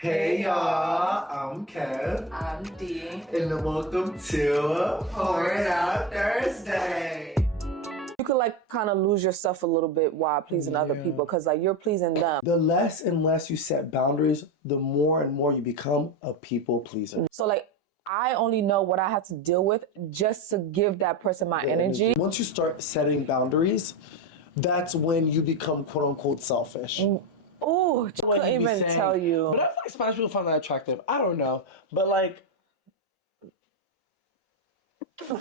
Hey y'all, I'm Kev. I'm D. And welcome to Pour It Out Thursday. You could like kind of lose yourself a little bit while pleasing other people because like you're pleasing them. The less and less you set boundaries, the more and more you become a people pleaser. So like I only know what I have to deal with just to give that person my energy. Once you start setting boundaries, that's when you become quote unquote selfish. Oh, I couldn't even tell you. But I feel like Spanish people find that attractive. I don't know. But like... All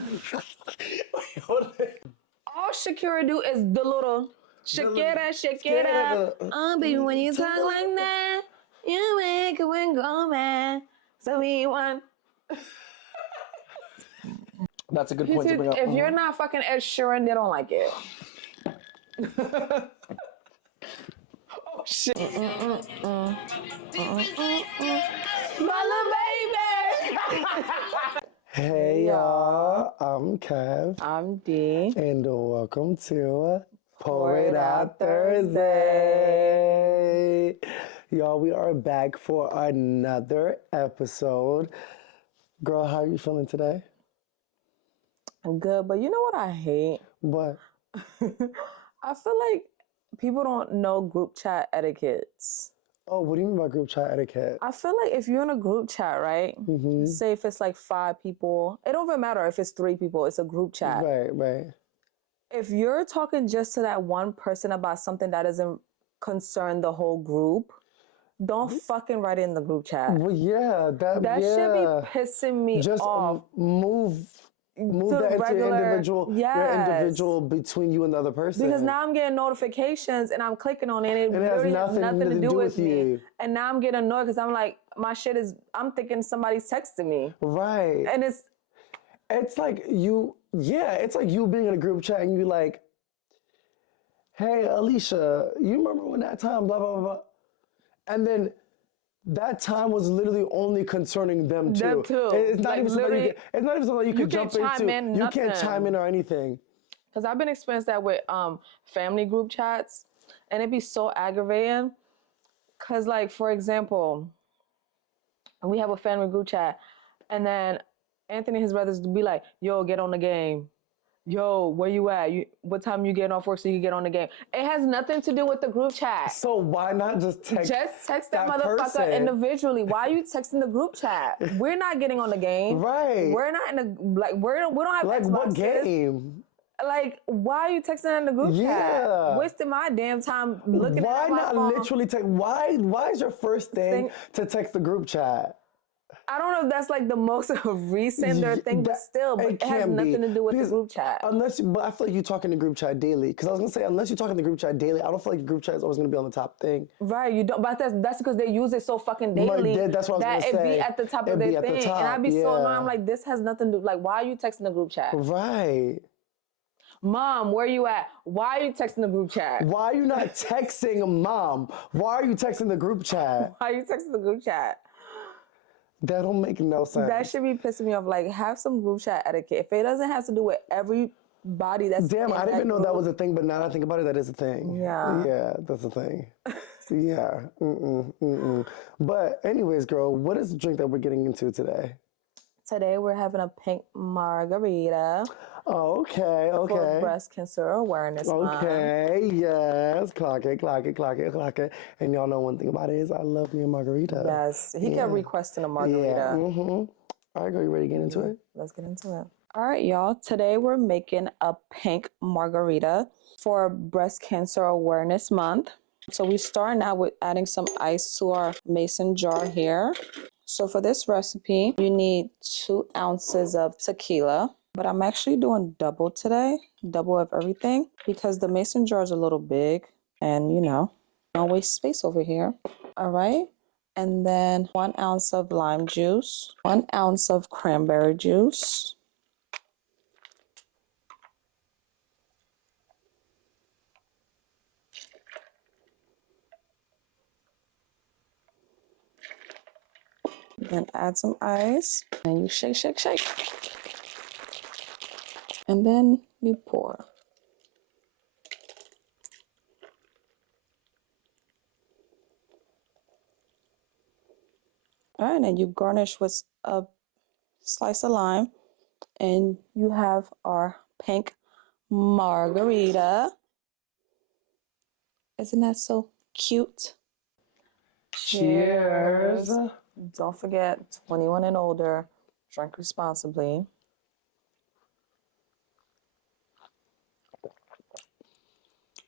Shakira do is the little Shakira. Oh, baby, when you talk like that, you make it when go mad. So we want. That's a good point to bring up. If you're not fucking Ed Sheeran, they don't like it. Oh shit. Mother baby. Hey y'all, I'm Kev. I'm D. And welcome to Pour It Out Thursday. Y'all, we are back for another episode. Girl, how are you feeling today? I'm good, but you know what I hate? What? I feel like people don't know group chat etiquettes. Oh, what do you mean by group chat etiquette? I feel like if you're in a group chat, right? Mm-hmm. Say if it's like 5 people, it don't even matter if it's 3 people, it's a group chat. Right. If you're talking just to that one person about something that doesn't concern the whole group, don't fucking write it in the group chat. Well, yeah, that should be pissing me just off. Move that into your individual between you and the other person. Because now I'm getting notifications and I'm clicking on it and it has nothing to do with me. And now I'm getting annoyed because I'm like, I'm thinking somebody's texting me. Right. And it's like it's like you being in a group chat and you like, hey, Alicia, you remember when that time, blah, blah, blah, blah. And then that time was literally only concerning them too. Them too. It's not even something you could jump into. You can't chime in or anything. Because I've been experienced that with family group chats, and it'd be so aggravating. Because like, for example, we have a family group chat, and then Anthony and his brothers would be like, yo, get on the game. Yo, where you at? What time you getting off work so you can get on the game? It has nothing to do with the group chat. So why not just text that motherfucker person individually. Why are you texting the group chat? We're not getting on the game. Right. We're not in we don't have like Xboxes. What game? Like, why are you texting in the group chat? Wasting my damn time looking at my phone. Why not literally text? Why is your first thing to text the group chat? I don't know if that's like the most recent thing, but still, it has nothing to do with the group chat. But I feel like you talk in the group chat daily. Because I was gonna say, unless you talk in the group chat daily, I don't feel like the group chat is always gonna be on the top thing. Right, you don't. But that's because they use it so fucking daily. That's what I was gonna say. It be at the top of their thing, and I'd be so annoyed. I'm like, this has nothing to do. Like, why are you texting the group chat? Right. Mom, where you at? Why are you texting the group chat? Why are you not texting mom? Why are you texting the group chat? Why are you texting the group chat? That don't make no sense. That should be pissing me off. Like, have some group chat etiquette. If it doesn't have to do with everybody that's Damn, I didn't even know that was a thing, but now that I think about it, that is a thing. Yeah. Yeah, that's a thing. Yeah. But anyways, girl, what is the drink that we're getting into today? Today we're having a pink margarita. Oh, okay. For Breast Cancer Awareness Month. Okay, yes. Clock it. And y'all know one thing about it is I love me a margarita. Yes, he kept requesting a margarita. Yeah. All right, girl, you ready to get into it? Let's get into it. All right, y'all. Today we're making a pink margarita for Breast Cancer Awareness Month. So we start out with adding some ice to our mason jar here. So for this recipe, you need 2 ounces of tequila, but I'm actually doing double today, double of everything, because the mason jar is a little big and, don't waste space over here. All right. And then 1 ounce of lime juice, 1 ounce of cranberry juice, then add some ice, and you shake. And then you pour. All right, and you garnish with a slice of lime, and you have our pink margarita. Isn't that so cute? Cheers. Don't forget, 21 and older, drink responsibly.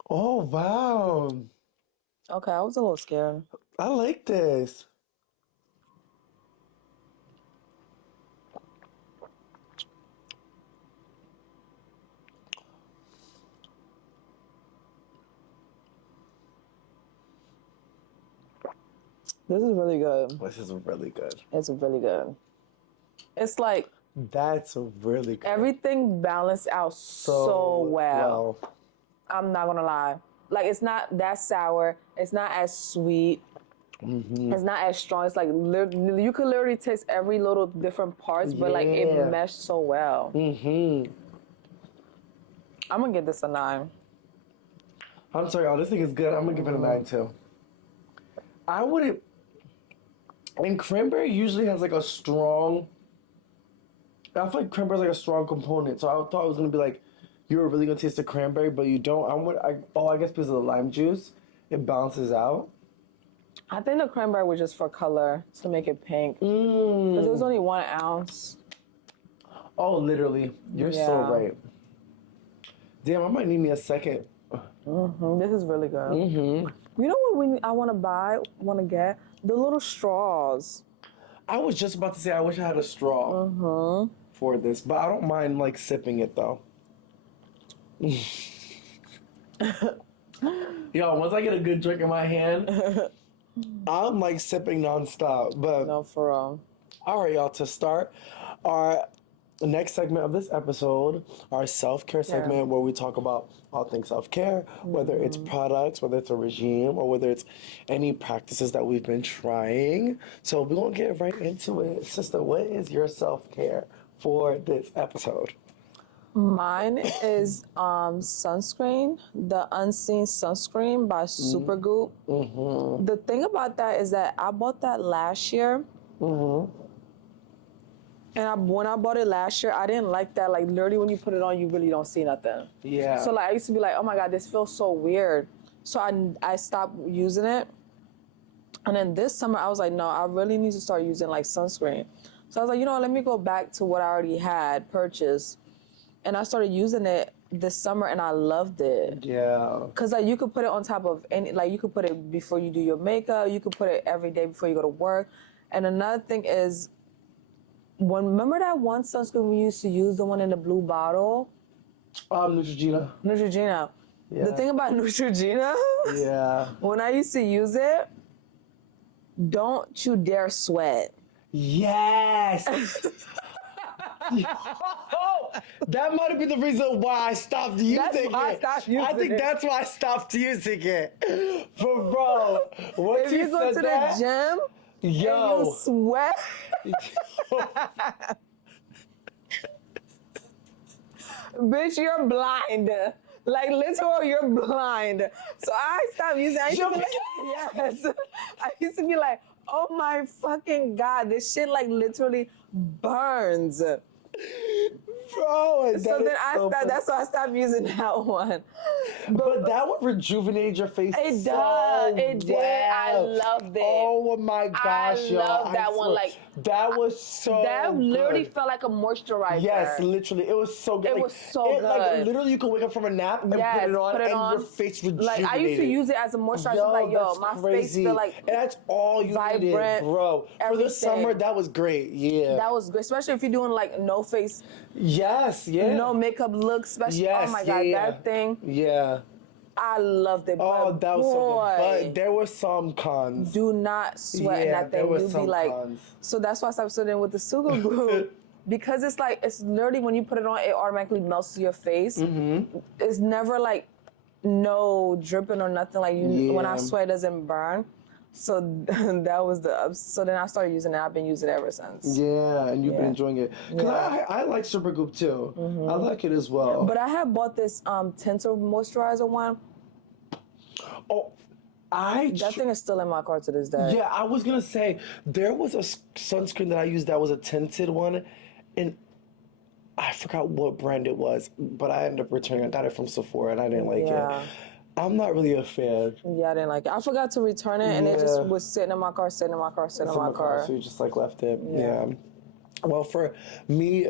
Oh, wow. Okay, I was a little scared. I like this. This is really good. This is really good. It's really good. It's like That's really good. everything balanced out so well. well. I'm not gonna lie. Like, it's not that sour. It's not as sweet. It's not as strong. It's like you could literally taste every little different parts, but like it Yeah. meshed so well. I'm gonna give this a 9. I'm sorry, y'all. This thing is good. I'm gonna give it a 9 too. I wouldn't. And cranberry usually has like a strong. I feel like cranberry is like a strong component, so I thought it was gonna be like you were really gonna taste the cranberry, but you don't. I guess because of the lime juice, it balances out. I think the cranberry was just for color to make it pink. Because it was only 1 ounce. Oh, literally, you're so Yeah. right. Damn, I might need me a second. This is really good. You know what I want to get? The little straws. I was just about to say I wish I had a straw for this, but I don't mind like sipping it though. Yo, once I get a good drink in my hand, I'm like sipping nonstop. But No, for real. all right, y'all, to start our next segment of this episode, our self-care segment where we talk about all things self-care, whether it's products, whether it's a regime, or whether it's any practices that we've been trying. So we're going to get right into it. Sister, what is your self-care for this episode? Mine is sunscreen, the Unseen Sunscreen by Supergoop. The thing about that is that I bought that last year. And when I bought it last year, I didn't like that. Like, literally, when you put it on, you really don't see nothing. Yeah. So, like, I used to be like, oh my God, this feels so weird. So I stopped using it. And then this summer, I was like, no, I really need to start using, like, sunscreen. So I was like, you know what, let me go back to what I already had purchased. And I started using it this summer, and I loved it. Yeah. Because, like, you could put it on top of any, like, you could put it before you do your makeup. You could put it every day before you go to work. And another thing is, remember that one sunscreen we used to use, the one in the blue bottle? Neutrogena. Neutrogena. Yeah. The thing about Neutrogena, Yeah. when I used to use it, don't you dare sweat. Yes. Yo, that might have been the reason why I stopped using That's it. why I stopped using I think it. that's why I stopped using it. But bro, once If you you go said to that, the gym and you sweat, bitch, you're blind. Like, literally, you're blind. So I stopped using it. I used to be like, yes. I used to be like, oh my fucking God, this shit, like, literally burns. bro, and So that then is so funny. that's why I stopped using that one. But that would rejuvenate your face. It so does. It did. I well. loved it. Oh my gosh, y'all! love that I one, swear. like, that was so. That literally good. felt like a moisturizer. Yes, literally, it was so good. It Like, was so Like good. literally, you could wake up from a nap and Yes, put it on, put it and on. your face rejuvenated. Like, I used to use it as a moisturizer. Yo, Like, yo, that's my face crazy. feel like And that's all you needed, vibrant, bro. For the everything. summer, that was great. Yeah. that was good, especially if you're doing like no face, Yes. Yeah. no makeup look. Especially, Yes. oh my God, yeah. that thing, Yeah. I loved it. Oh, but that was so boy, good. But there were some cons. do not sweat in Yeah, that there thing. was You'll some be like, cons. so that's why I started sitting with the Sugar Glue. Because it's like, it's literally when you put it on, it automatically melts to your face. It's never like no dripping or nothing. Like, when I Yeah. sweat, it doesn't burn. So that was so then I started using it. I've been using it ever since. Yeah, and you've been Yeah. enjoying it. Because I like Supergoop too. I like it as well. But I have bought this tinted moisturizer one. Oh, That thing is still in my car to this day. Yeah, I was gonna say there was a sunscreen that I used that was a tinted one, and I forgot what brand it was, but I ended up returning. I got it from Sephora, and I didn't like Yeah. it. I'm not really a fan. Yeah, I didn't like it. I forgot to return it, and it just was sitting in my car, sitting in my car, sitting in my car. So you just like left it. Yeah. Yeah. Well, for me,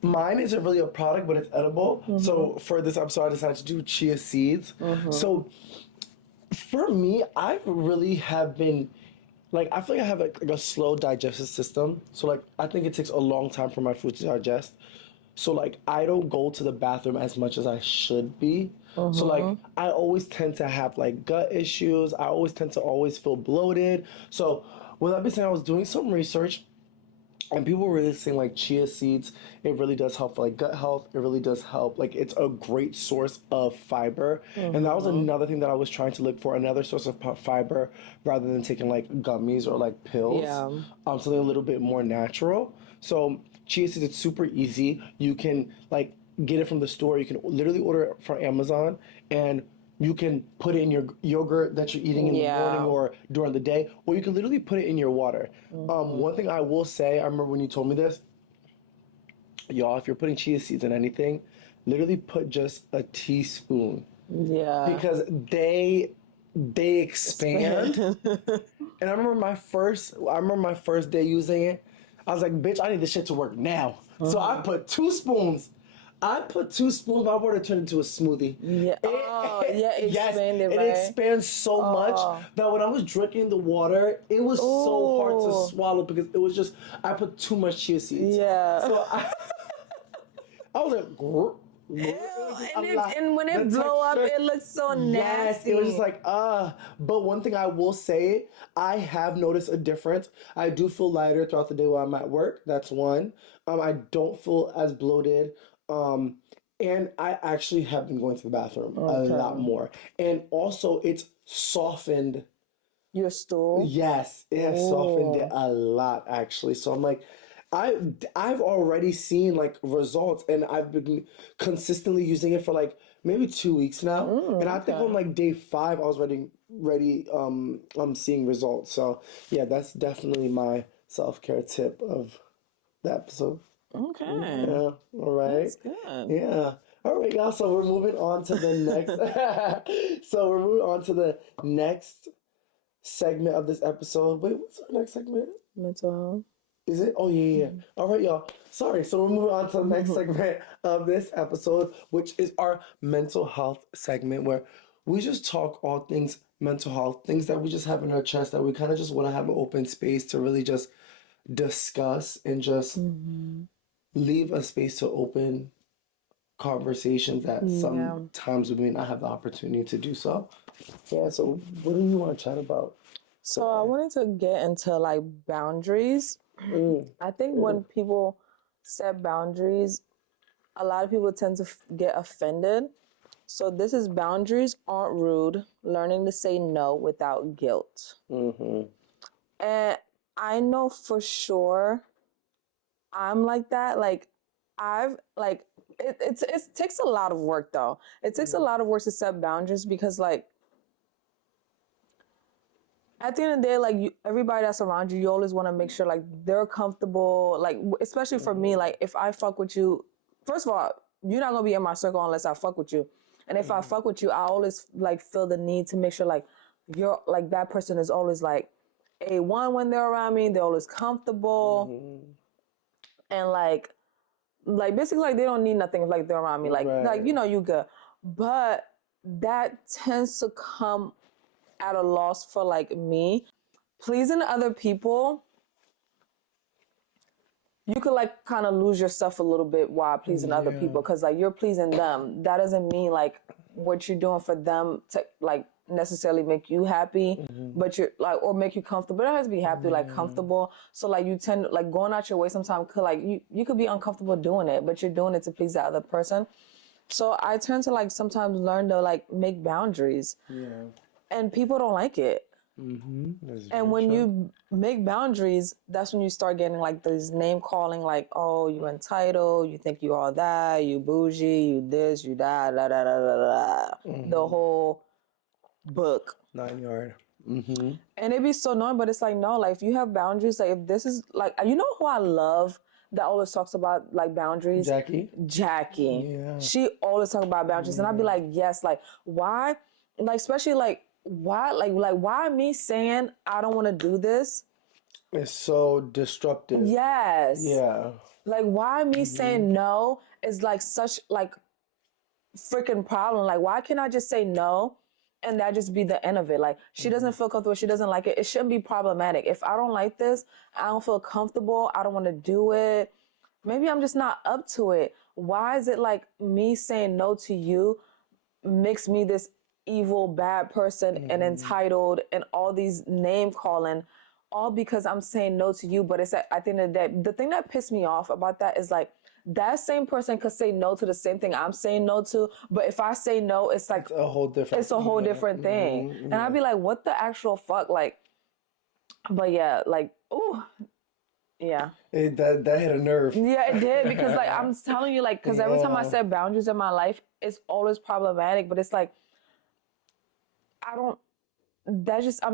mine isn't really a product, but it's edible. So for this episode, I decided to do chia seeds. So for me, I really have been like, I feel like I have like a slow digestive system. So like, I think it takes a long time for my food to digest. So like, I don't go to the bathroom as much as I should be. So like, I always tend to have like gut issues. I always tend to always feel bloated. So with that being said, I was doing some research. And people were really saying like chia seeds, it really does help for like gut health. It really does help. Like it's a great source of fiber. And that was another thing that I was trying to look for, another source of fiber rather than taking like gummies or like pills. Yeah. Something a little bit more natural. So chia seeds, it's super easy. You can like get it from the store. You can literally order it from Amazon, and you can put it in your yogurt that you're eating in the morning or during the day, or you can literally put it in your water. One thing I will say, I remember when you told me this, y'all, if you're putting chia seeds in anything, literally put just a teaspoon. Yeah. Because they expand. And I remember my first day using it, I was like, bitch, I need this shit to work now. So I put 2 spoons. My water turned into a smoothie. Yeah. It expanded, right? It expands so much that when I was drinking the water, it was so hard to swallow because it was just, I put too much chia seeds. Yeah. So I was like, grr. And when it blow up, it looks so nasty. Yes, it was just like, But one thing I will say, I have noticed a difference. I do feel lighter throughout the day while I'm at work. That's one. I don't feel as bloated. And I actually have been going to the bathroom a lot more. And also, it's softened your stool. Yes, it has softened it a lot, actually. So I'm like, I've already seen like results, and I've been consistently using it for like maybe 2 weeks now. And I think on like day 5, I was I'm seeing results. So yeah, that's definitely my self-care tip of the episode. Okay. Yeah. All right. That's good. Yeah. All right, y'all. So we're moving on to the next. Segment of this episode. Wait, what's our next segment? Mental health. Is it? Oh, yeah. All right, y'all. Sorry. So we're moving on to the next segment of this episode, which is our mental health segment, where we just talk all things mental health, things that we just have in our chest that we kind of just want to have an open space to really just discuss and just leave a space to open conversations that sometimes we may not have the opportunity to do so. Yeah, so what do you want to chat about? So I wanted to get into like boundaries. I think when people set boundaries, a lot of people tend to get offended. So this is boundaries aren't rude, learning to say no without guilt. And I know for sure I'm like that. Like it takes a lot of work though. It takes a lot of work to set boundaries because like at the end of the day, like everybody that's around you, you always want to make sure like they're comfortable. Like especially for me, like if I fuck with you, first of all, you're not gonna be in my circle unless I fuck with you. And if I fuck with you, I always like feel the need to make sure like you're like that person is always like A1 when they're around me. They're always comfortable, and like basically like they don't need nothing if like they're around me. Like you know you good, but that tends to come at a loss for like me. Pleasing other people, you could like kind of lose yourself a little bit while pleasing other people because like you're pleasing them. That doesn't mean like what you're doing for them to like necessarily make you happy, but you're like or make you comfortable. It doesn't have to be happy, like comfortable. So like you tend to, like going out your way sometimes could like you could be uncomfortable doing it, but you're doing it to please the other person. So I tend to like sometimes learn to like make boundaries. And people don't like it. And when you make boundaries, that's when you start getting like this name calling, like, oh, you entitled, you think you all that, you bougie, you this, you that, da da da da da. The whole book. 9 yard. Mm-hmm. And it'd be so annoying, but it's like, no, like if you have boundaries, like if this is like, you know who I love that always talks about like boundaries? Jackie? Jackie. Yeah. She always talk about boundaries. And I'd be like, yes, like why? Like, especially like, why, like why me saying I don't want to do this? It's so destructive. Yes. Yeah. Like why me saying no is like such like freaking problem. Like why can't I just say no and that just be the end of it? Like she doesn't feel comfortable, she doesn't like it. It shouldn't be problematic. If I don't like this, I don't feel comfortable, I don't want to do it. Maybe I'm just not up to it. Why is it like me saying no to you makes me this evil, bad person and entitled and all these name calling, all because I'm saying no to you? But it's at the end of the day, the thing that pissed me off about that is like that same person could say no to the same thing I'm saying no to, but if I say no, it's like a whole different. It's a whole different thing, and I'd be like, what the actual fuck, like. But yeah, like, ooh. Yeah. That hit a nerve. Yeah, it did, because like I'm telling you, like, because every time I set boundaries in my life, it's always problematic. But it's like I'm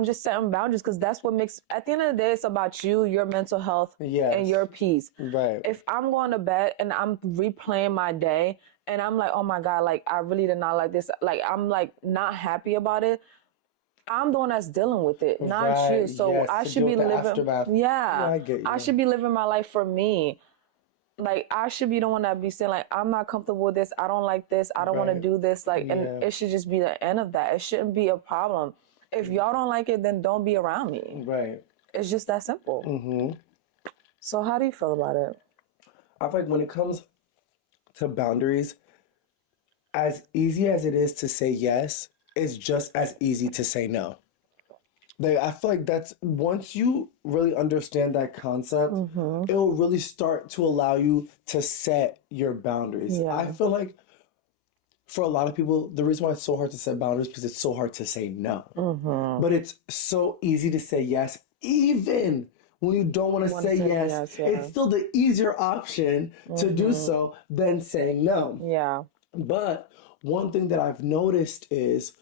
just setting boundaries because that's what makes, at the end of the day, it's about you, your mental health, and your peace. Right. If I'm going to bed and I'm replaying my day and I'm like, oh my God, like I really did not like this, like I'm like not happy about it, I'm the one that's dealing with it, not you. So I should be living. Aftermath. Yeah, I get you. I should be living my life for me. Like I should be the one that be saying like, I'm not comfortable with this. I don't like this. I don't want to do this. Like, and it should just be the end of that. It shouldn't be a problem. If y'all don't like it, then don't be around me. Right. It's just that simple. Mm-hmm. So how do you feel about it? I feel like when it comes to boundaries, as easy as it is to say yes, it's just as easy to say no. Like I feel like that's, once you really understand that concept, it'll really start to allow you to set your boundaries. Yeah. I feel like for a lot of people, the reason why it's so hard to set boundaries is because it's so hard to say no. But it's so easy to say yes, even when you don't want to say yes. It's still the easier option to do so than saying no. Yeah. But one thing that I've noticed is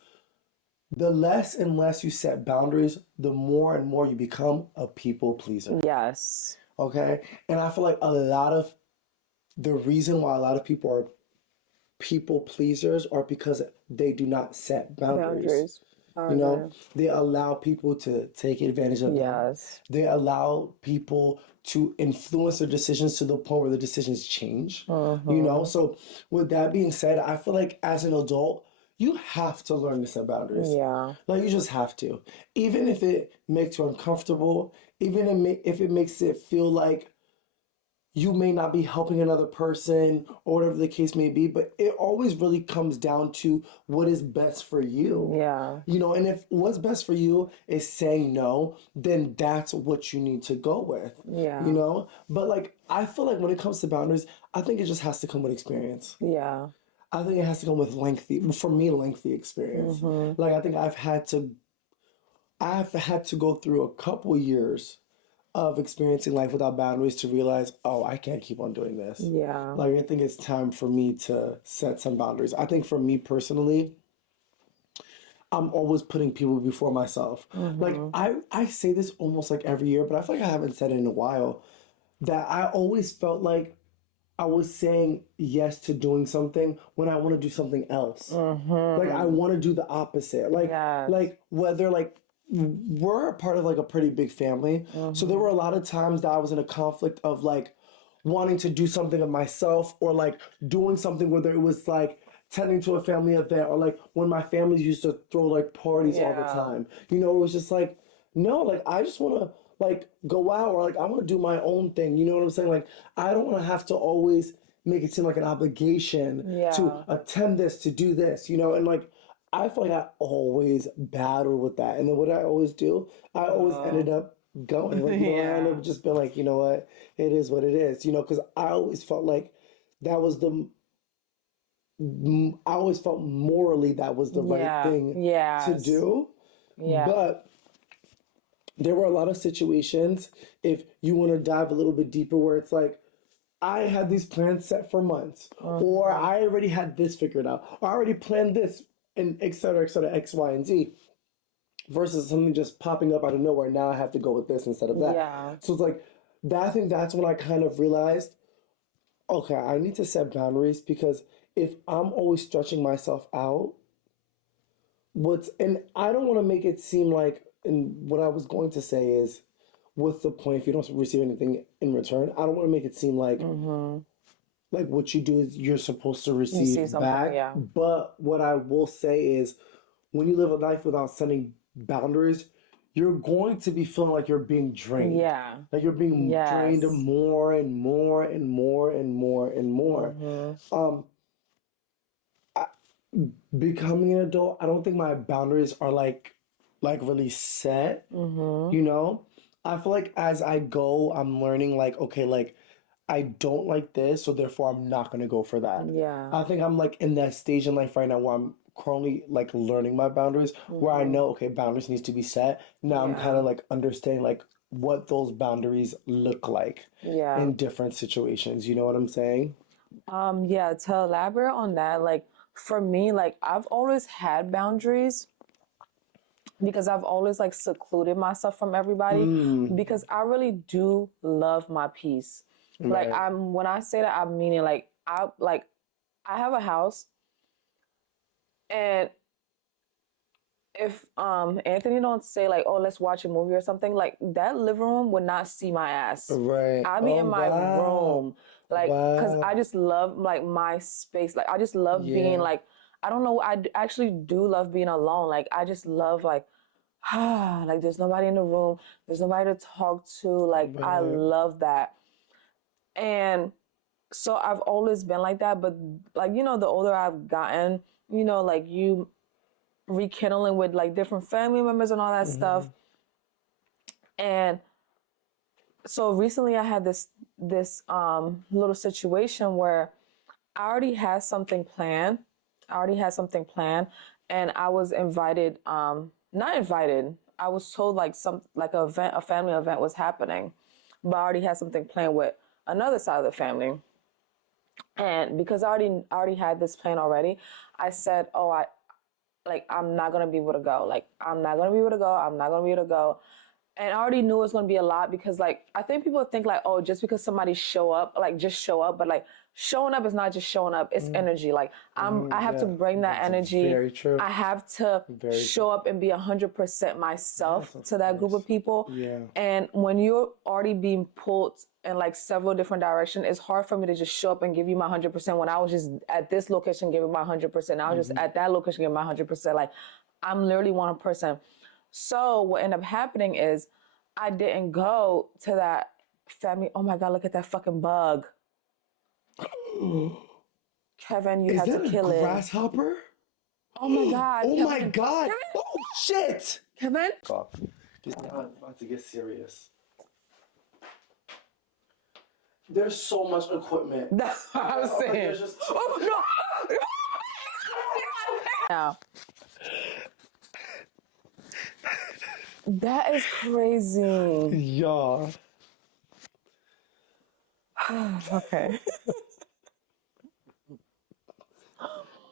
the less and less you set boundaries, the more and more you become a people pleaser. Yes. Okay? And I feel like a lot of the reason why a lot of people are people pleasers are because they do not set boundaries. You know, they allow people to take advantage of them. Yes. They allow people to influence their decisions to the point where the decisions change. You know, so with that being said, I feel like as an adult, you have to learn to set boundaries. Yeah. Like you just have to. Even if it makes you uncomfortable, even if it makes it feel like you may not be helping another person or whatever the case may be, but it always really comes down to what is best for you. Yeah. You know, and if what's best for you is saying no, then that's what you need to go with. Yeah. You know? But like, I feel like when it comes to boundaries, I think it just has to come with experience. Yeah. I think it has to come with lengthy experience. Like, I think I've had to go through a couple years of experiencing life without boundaries to realize, oh, I can't keep on doing this. Yeah. Like, I think it's time for me to set some boundaries. I think for me personally, I'm always putting people before myself. Like, I say this almost like every year, but I feel like I haven't said it in a while, that I always felt like I was saying yes to doing something when I want to do something else. Like, I want to do the opposite. Like, like whether like, we're a part of like a pretty big family. So there were a lot of times that I was in a conflict of like wanting to do something of myself or like doing something, whether it was like tending to a family event or like when my family used to throw like parties all the time. You know, it was just like, no, like I just want to like go out or like I want to do my own thing. You know what I'm saying? Like I don't want to have to always make it seem like an obligation to attend this, to do this, you know, and like I feel like I always battled with that. And then what I always do, I always ended up going. Like, you know, I ended up just being like, you know what, it is what it is. You know, because I always felt like that was I always felt morally that was the right thing to do. But there were a lot of situations, if you want to dive a little bit deeper, where it's like, I had these plans set for months, or I already had this figured out, or I already planned this, and et cetera, X, Y, and Z. versus something just popping up out of nowhere. Now I have to go with this instead of that. Yeah. So it's like that. I think that's when I kind of realized, okay, I need to set boundaries because if I'm always stretching myself out, and I don't want to make it seem like, and what I was going to say is, what's the point if you don't receive anything in return? I don't want to make it seem like what you do is you're supposed to You see receive something, back. yeah. But what I will say is, when you live a life without setting boundaries, you're going to be feeling like you're being drained. Yeah. Like you're being drained Yes. more and more and more and more and more. Um, I, Becoming an adult, I don't think my boundaries are like really set, you know? I feel like as I go, I'm learning like, okay, like I don't like this, so therefore I'm not gonna go for that. Yeah. I think I'm like in that stage in life right now where I'm currently like learning my boundaries, where I know, okay, boundaries needs to be set. Now I'm kind Yeah. of like understanding like what those boundaries look like Yeah. in different situations. You know what I'm saying? Yeah, to elaborate on that, like for me, like I've always had boundaries because I've always like secluded myself from everybody because I really do love my peace. Like Right. when I say that, I mean it. I have a house, and if Anthony don't say like, oh, let's watch a movie or something, like that living room would not see my ass. Right. I'll be Oh, in my wow. room, like, cause I Wow. just love like my space. Like I just love being Yeah. like, I don't know, actually do love being alone. Like I just love like, like there's nobody in the room, there's nobody to talk to. Like I Right. love that, and so I've always been like that. But like the older I've gotten, like you rekindling with like different family members and all that stuff. And so recently I had this little situation where I already had something planned. I already had something planned and I was invited, not invited. I was told like a family event was happening, but I already had something planned with another side of the family. And because I already had this plan already, I said, "Oh, I'm not gonna be able to go. Like I'm not gonna be able to go. I'm not gonna be able to go." And I already knew it was gonna be a lot because like I think people think like, oh, just because somebody show up, like just show up, but like showing up is not just showing up, it's energy. Like I have to Yeah. bring that That's energy. very true. I have to Very show true. up and be 100% myself Yes, of to that group course. of people. Yeah. And when you're already being pulled in like several different directions, it's hard for me to just show up and give you my 100% when I was just at this location giving my 100%. I was just at that location giving my 100%. Like I'm literally one person. So what ended up happening is I didn't go to that family. Oh my God, look at that fucking bug. Kevin, you Is had to that a kill it. grasshopper? Oh my God, Oh my Kevin. God. Kevin, Oh shit. Kevin. Fuck. Now I'm about to get serious. There's so much equipment. That's what I was Okay, saying. there's just Oh no. Now, that is crazy. yeah. Okay.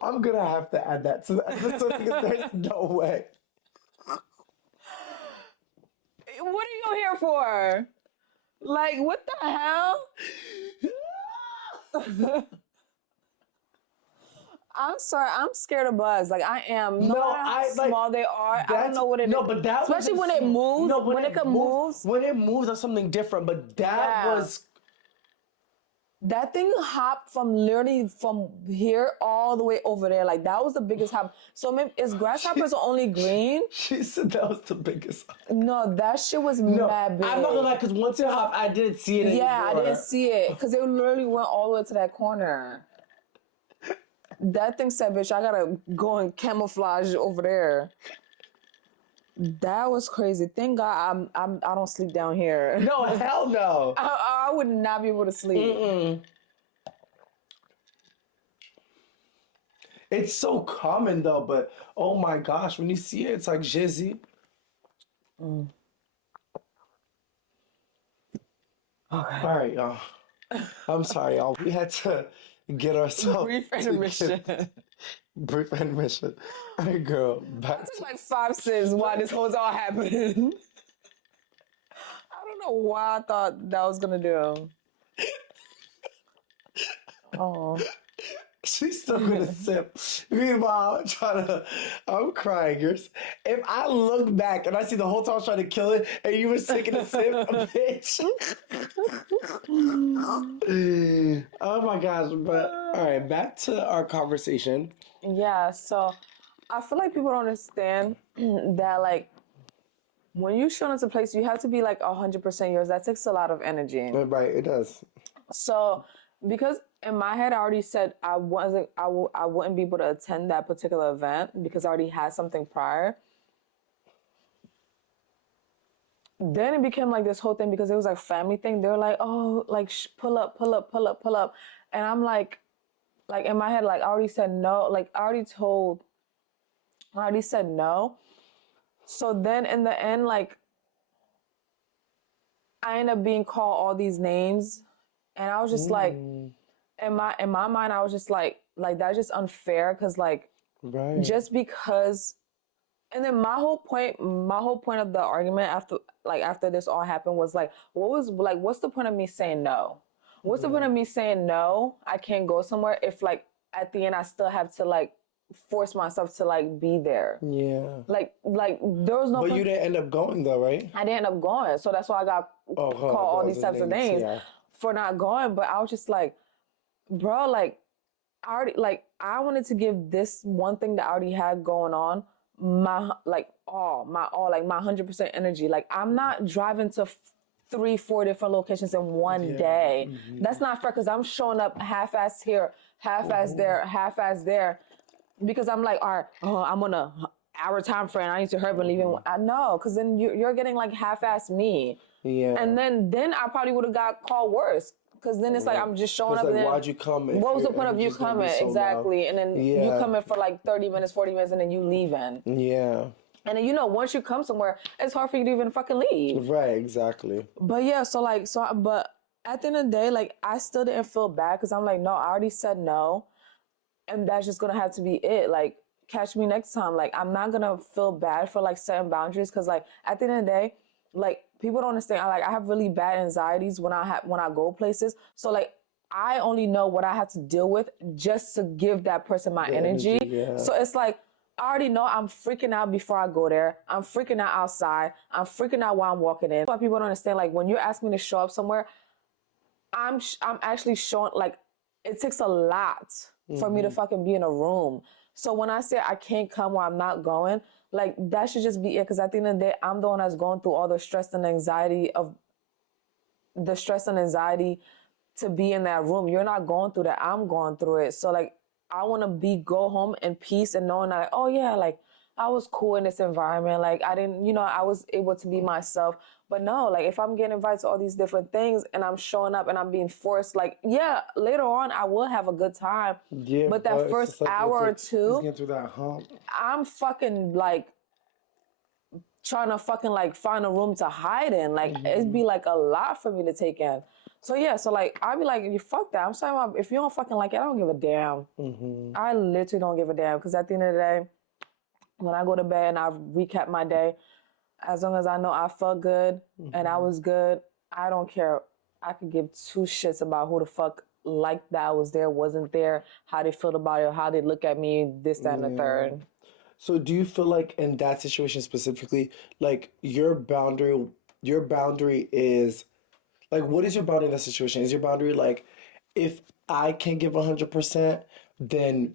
I'm gonna have to add that to the episode because there's no way. What are you here for? Like, what the hell? I'm sorry, I'm scared of bugs. Like I am. No No, matter how I like small they are, I don't that's know what it is. no, but that was Especially when it moves. no When it moves. when it moves, that's something different. But that Yeah. was That thing hopped from literally from here all the way over there. Like that was the biggest hop. So maybe is grasshoppers only green? she said that was the biggest. No, that shit was No, mad big. I'm not gonna lie, because once it hopped, I didn't see it anymore. Yeah, I didn't see it because it literally went all the way to that corner. That thing said, "Bitch, I gotta go and camouflage over there." That was crazy. Thank God I don't sleep down here. No, hell no. I would not be able to sleep. It's so common though, but oh my gosh, when you see it, it's like jizzy. Okay. All right, y'all. I'm sorry, y'all. We had to get ourselves Brief intermission. Brief admission. Hey, girl, back It's to... like 5 cents while this whole all happening. I don't know why I thought that was gonna do. Oh. She's still gonna sip. Meanwhile, I'm crying. If I look back and I see the whole time I was trying to kill it and you was taking a sip, bitch. Oh my gosh. But, all right, back to our conversation. Yeah, so I feel like people don't understand that, like, when you show into a place, you have to be like 100% yours. That takes a lot of energy. Right, it does. So, because in my head, I already said I wouldn't be able to attend that particular event because I already had something prior. Then it became like this whole thing because it was like family thing. They were like, oh, like pull up, pull up, pull up, pull up. And I'm like in my head, like I already said no. Like I already said no. So then in the end, like I ended up being called all these names. And I was just like, in my mind, I was just like that's just unfair because like right. Just because. And then my whole point of the argument after this all happened was like, what's the point of me saying no? What's the point of me saying no? I can't go somewhere if like at the end I still have to like force myself to like be there. Yeah. Like there was no. But you didn't end up going though, right? I didn't end up going, so that's why I got called all these types of names for not going. But I was just like, bro, like I wanted to give this one thing that I already had going on my 100% energy. Like I'm not driving to 3-4 different locations in one day. That's not fair because I'm showing up half-assed here, half-assed there, half-assed there, because I'm like, all right, I'm on a hour time frame. I need to hurry and leave. I know, because then you're getting like half-assed me. Yeah. And then I probably would have got called worse. Because then it's like I'm just showing up. Like, and then, why'd you come? What was the point of you coming? So exactly. And then you come in for like 30 minutes, 40 minutes, and then you leaving. Yeah. And then once you come somewhere, it's hard for you to even fucking leave. Right. Exactly. But yeah, but at the end of the day, like I still didn't feel bad because I'm like, no, I already said no, and that's just gonna have to be it. Like, catch me next time. Like, I'm not gonna feel bad for like setting boundaries because like at the end of the day, like. People don't understand. I have really bad anxieties when I go places. So like I only know what I have to deal with just to give that person my energy. Yeah. So it's like I already know I'm freaking out before I go there. I'm freaking out outside. I'm freaking out while I'm walking in. That's why people don't understand. Like when you ask me to show up somewhere, I'm actually showing like it takes a lot for me to fucking be in a room. So when I say I can't come or I'm not going, like that should just be it. Because at the end of the day, I'm the one that's going through all the stress and anxiety to be in that room. You're not going through that. I'm going through it. So like I want to go home in peace and knowing that like, oh yeah, like I was cool in this environment. Like I didn't, I was able to be myself. But no, like if I'm getting invited to all these different things and I'm showing up and I'm being forced, like, yeah, later on I will have a good time. Yeah, but that first hour or two, getting through that hump. I'm fucking like trying to fucking like find a room to hide in. Like it'd be like a lot for me to take in. So yeah, so like I'd be like, you fuck that. I'm sorry, if you don't fucking like it, I don't give a damn. I literally don't give a damn because at the end of the day, when I go to bed and I recap my day, as long as I know I felt good and I was good, I don't care. I could give two shits about who the fuck liked that I was there, wasn't there, how they felt about it, how they look at me, this, that, and the third. So do you feel like in that situation specifically, like your boundary is, like, what is your boundary in that situation? Is your boundary like, if I can't give 100%, then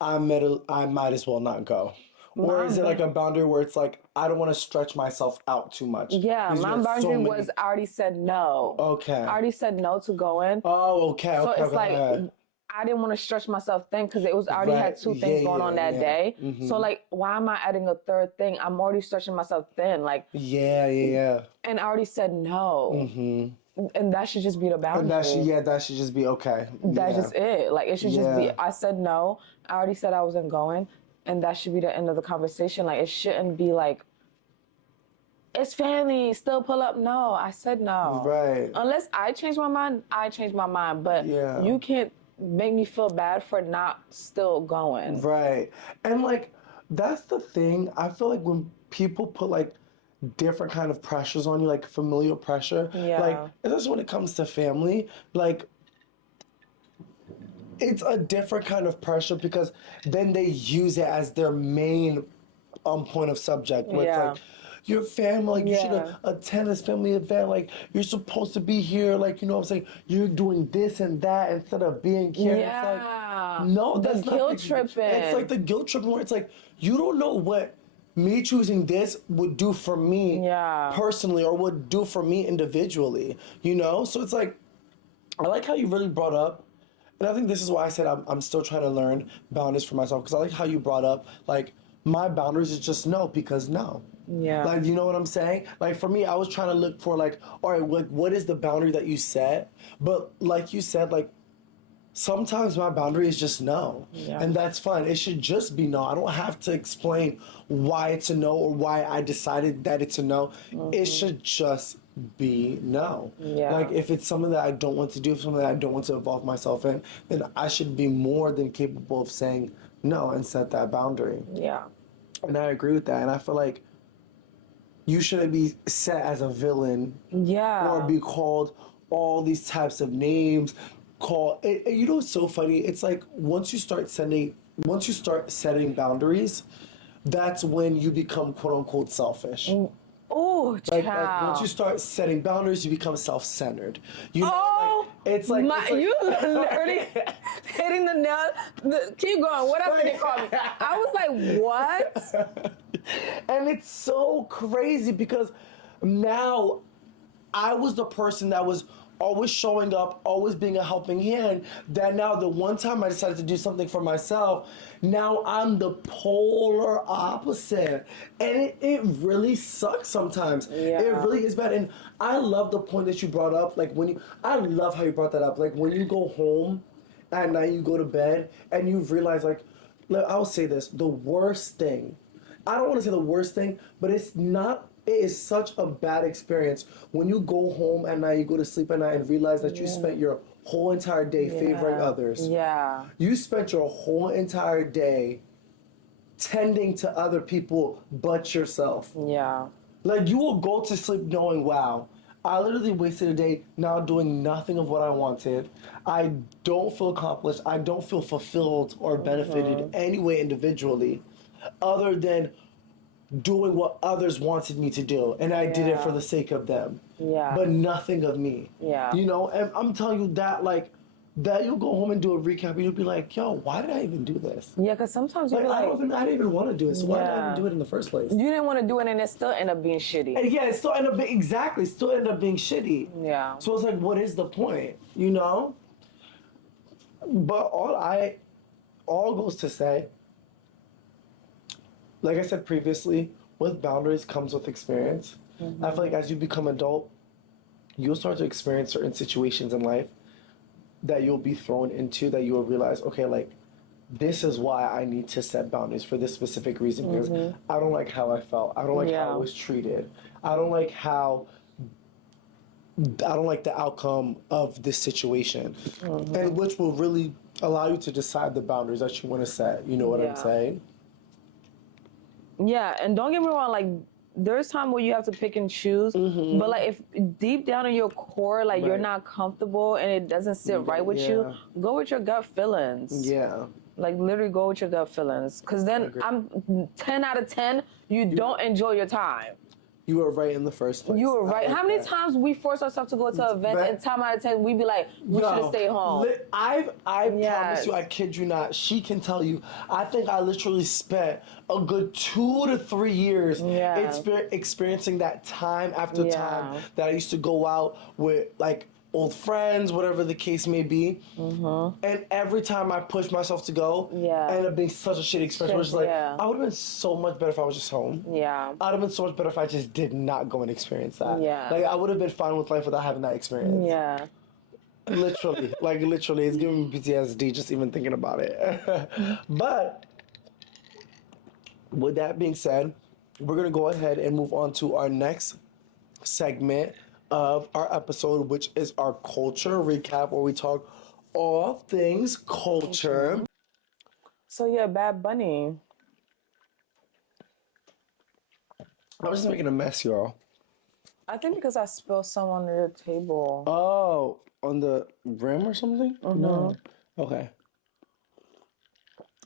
I might as well not go? Or is it like a boundary where it's like, I don't want to stretch myself out too much? Yeah, my boundary was I already said no. Okay. I already said no to going. Oh, okay. So it's like, I didn't want to stretch myself thin because it was I already had two things going on that day. So like, why am I adding a third thing? I'm already stretching myself thin. Like, and I already said no. And that should just be the boundary. That should just be okay. That's just it. Like, it should just be, I said no. I already said I wasn't going. And that should be the end of the conversation. Like, it shouldn't be like, it's family, still pull up. No, I said no. Right. Unless I change my mind, I change my mind. But you can't make me feel bad for not still going. Right. And like that's the thing. I feel like when people put like different kind of pressures on you, like familial pressure, like Yeah. especially when it comes to family, like it's a different kind of pressure because then they use it as their main point of subject where it's Yeah. like your family, like you should Yeah. attend this family event, like you're supposed to be here, like you know what I'm saying, you're doing this and that instead of being here. And it's Yeah. like no, The that's not guilt tripping. It's like the guilt tripping where it's like you don't know what me choosing this would do for me Yeah. personally or would do for me individually, you know? So it's like I like how you really brought up, and I think this is why I said I'm still trying to learn boundaries for myself because I like how you brought up, like, my boundaries is just no because no. Yeah. Like, you know what I'm saying? Like, for me, I was trying to look for, like, all right, what is the boundary that you set? But, like you said, like, sometimes my boundary is just no. Yeah. And that's fine. It should just be no. I don't have to explain why it's a no or why I decided that it's a no. It should just be no. Yeah. Like if it's something that I don't want to do, something that I don't want to involve myself in, then I should be more than capable of saying no and set that boundary. Yeah. And I agree with that. And I feel like you shouldn't be set as a villain Yeah. or be called all these types of names. You know what's so funny? It's like once you start setting boundaries, that's when you become quote unquote selfish. Oh, Like child. once you start setting boundaries, you become self-centered. You know, Oh, like, it's like, you literally hitting the nail. Keep going. What else did they call me? I was like, what? and it's so crazy because now I was the person that was always showing up, always being a helping hand, that now the one time I decided to do something for myself, now I'm the polar opposite. And it really sucks sometimes. Yeah. It really is bad. And I love the point that you brought up. Like I love how you brought that up. Like when you go home at night, you go to bed and you realize I'll say this, the worst thing, I don't want to say the worst thing, but it is such a bad experience when you go home at night, you go to sleep at night and realize that you spent your whole entire day favoring others. Yeah. You spent your whole entire day tending to other people but yourself. Yeah. Like you will go to sleep knowing, wow, I literally wasted a day now doing nothing of what I wanted. I don't feel accomplished. I don't feel fulfilled or benefited in any way individually other than doing what others wanted me to do, and I did it for the sake of them. Yeah. But nothing of me. Yeah. You know, and I'm telling you that you'll go home and do a recap and you'll be like, yo, why did I even do this? Yeah, because sometimes you're Like, like, I didn't even want to do it, so why did I Yeah. even do it in the first place? you didn't want to do it and it still end up being shitty. And yeah, it still ended up being shitty. Yeah. So it's like, what is the point? You know? But all goes to say, like I said previously, with boundaries comes with experience. I feel like as you become adult, you'll start to experience certain situations in life that you'll be thrown into that you will realize, okay, like, this is why I need to set boundaries for this specific reason because I don't like how I felt. I don't like how I was treated. I don't like the outcome of this situation. And which will really allow you to decide the boundaries that you want to set. You know what I'm saying? Yeah, and don't get me wrong, like there's time where you have to pick and choose, but like if deep down in your core, like you're not comfortable and it doesn't sit right with you, go with your gut feelings. Yeah. Like literally go with your gut feelings, because then I'm 10 out of 10. You don't enjoy your time. You were right in the first place. You were right. Like How many that. times we force ourselves to go to events Right. and time out of 10 we be like, we should have stayed home. I promise Yes. you, I kid you not. She can tell you. I think I literally spent a good 2 to 3 years experiencing that time after time that I used to go out with like old friends, whatever the case may be. And every time I pushed myself to go, I ended up being such a shitty experience. Which is like, I would have been so much better if I was just home. Yeah. I'd have been so much better if I just did not go and experience that. Yeah. Like I would have been fine with life without having that experience. Yeah. Literally, it's giving me PTSD just even thinking about it. But with that being said, we're gonna go ahead and move on to our next segment of our episode, which is our culture recap, where we talk all things culture. So yeah, Bad Bunny. I was just making a mess, y'all. I think because I spilled some on your table. Oh, on the rim or something? No. Okay.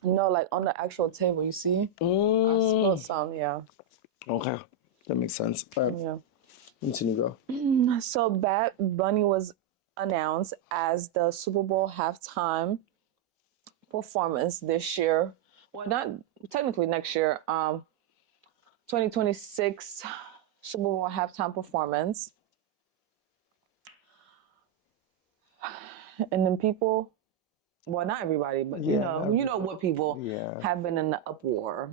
No, like on the actual table, you see? I spilled some, yeah. Okay. That makes sense. All right. Yeah. Continue, go. So Bad Bunny was announced as the Super Bowl halftime performance this year. Well, not technically next year. 2026 Super Bowl halftime performance. And then people, well, not everybody, but you know what people have been in the uproar.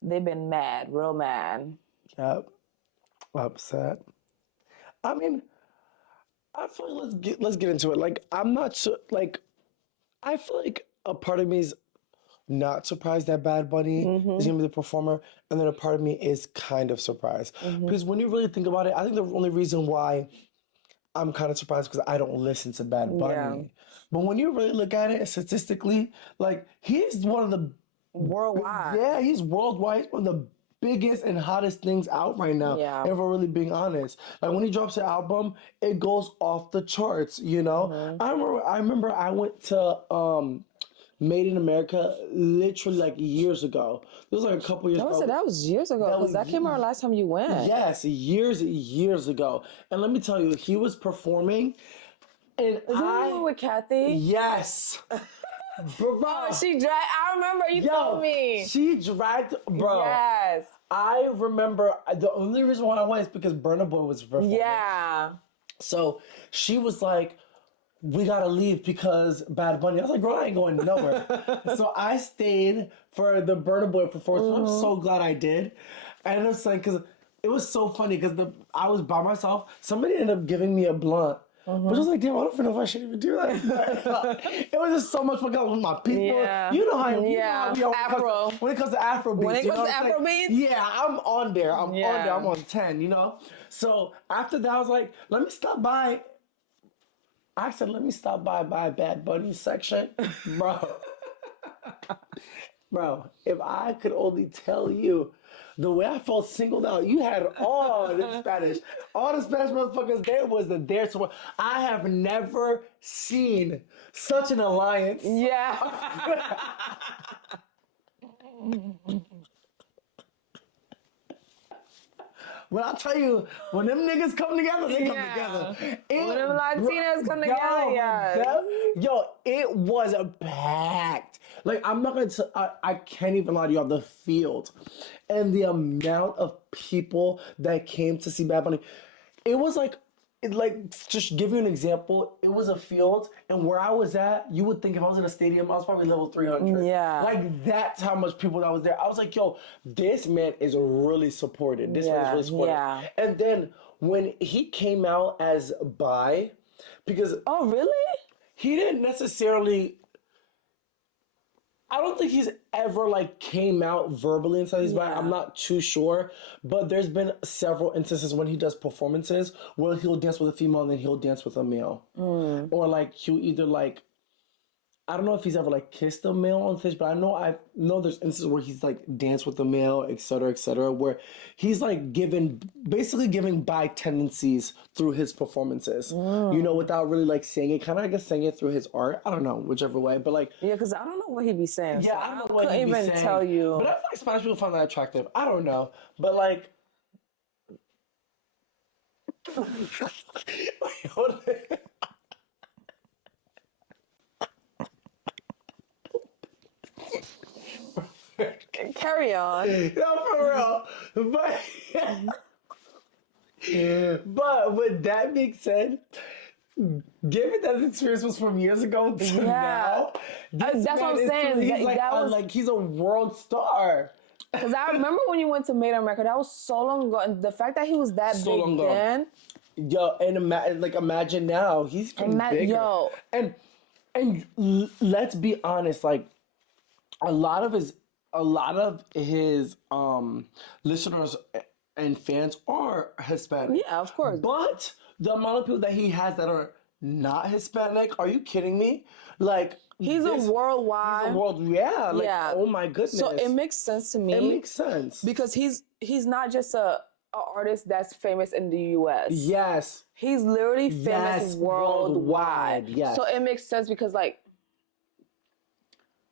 They've been mad, real mad. Yep. Upset. I mean, I feel like let's get into it. Like, I'm not so like I feel like a part of me is not surprised that Bad Bunny is gonna be the performer, and then a part of me is kind of surprised. Because when you really think about it, I think the only reason why I'm kind of surprised because I don't listen to Bad Bunny. Yeah. But when you really look at it statistically, like he's one of the Worldwide. yeah, he's worldwide. He's one of the biggest and hottest things out right now. Yeah. If we're really being honest, like when he drops an album, it goes off the charts. You know, I remember I went to Made in America literally like years ago. It was like a couple years ago. That was years ago because that came out last time you went. Yes, years ago. And let me tell you, he was performing, and Is that the one with Kathy? yes. Bro, Oh, she dragged. I remember you told me. She dragged, bro. Yes. I remember the only reason why I went is because Burna Boy was performing. Yeah. So she was like, we gotta leave because Bad Bunny. I was like, girl, I ain't going nowhere. So I stayed for the Burna Boy performance. I'm so glad I did. And it's like, cause it was so funny because I was by myself. Somebody ended up giving me a blunt. But I was like, damn, I don't even know if I should even do that. It was just so much fun with my people. Yeah. You know how we are Afro. when it comes to Afro beats. When it comes to Afro beats? Yeah, I'm on there. I'm on Yeah. there. I'm on 10, you know? So after that, I was like, let me stop by. I said, let me stop by Bad Bunny section. Bro. Bro, if I could only tell you the way I felt singled out, you had all the Spanish. All the Spanish motherfuckers there was the there to I have never seen such an alliance. Yeah. When I tell you, when them niggas come together, they come together. When them Latinas come together, yeah. Yo, it was packed. Like, I'm not gonna, I can't even lie to y'all, the field and the amount of people that came to see Bad Bunny, it was like, just give you an example, it was a field, and where I was at, you would think if I was in a stadium, I was probably level 300. Yeah. Like, that's how much people that was there. I was like, yo, this man is really supported. This man is really supported. Yeah. And then when he came out as bi, because Oh, really? he didn't necessarily, I don't think he's ever like came out verbally and said he's bi. I'm not too sure, but there's been several instances when he does performances where he'll dance with a female and then he'll dance with a male, or like he'll either like, I don't know if he's ever like kissed a male on stage, but I know there's instances where he's like danced with a male, etc., where he's like basically giving bi tendencies through his performances, you know, without really like saying it, kind of I guess saying it through his art. I don't know, whichever way, but like Yeah, because I don't know what he'd be saying. yeah, so I don't know what he'd be couldn't saying. even tell you. But I feel like Spanish people find that attractive. I don't know, but like. Wait, hold on. Carry on. No, for real. But with that being said, given that the experience was from years ago to now, this that's what man I'm saying. He's a world star. Because I remember when you went to Made in America, that was so long ago. And the fact that he was that So big long ago. then. Yo, and imagine now, he's getting bigger. Yo. And let's be honest, like a lot of his listeners and fans are Hispanic. Yeah, of course. But the amount of people that he has that are not Hispanic. Are you kidding me? Like He's a worldwide. He's a world. Yeah. Like, Yeah. oh my goodness. So it makes sense to me. It makes sense because he's not just a artist that's famous in the U.S. Yes. He's literally famous worldwide. Yes. So it makes sense because like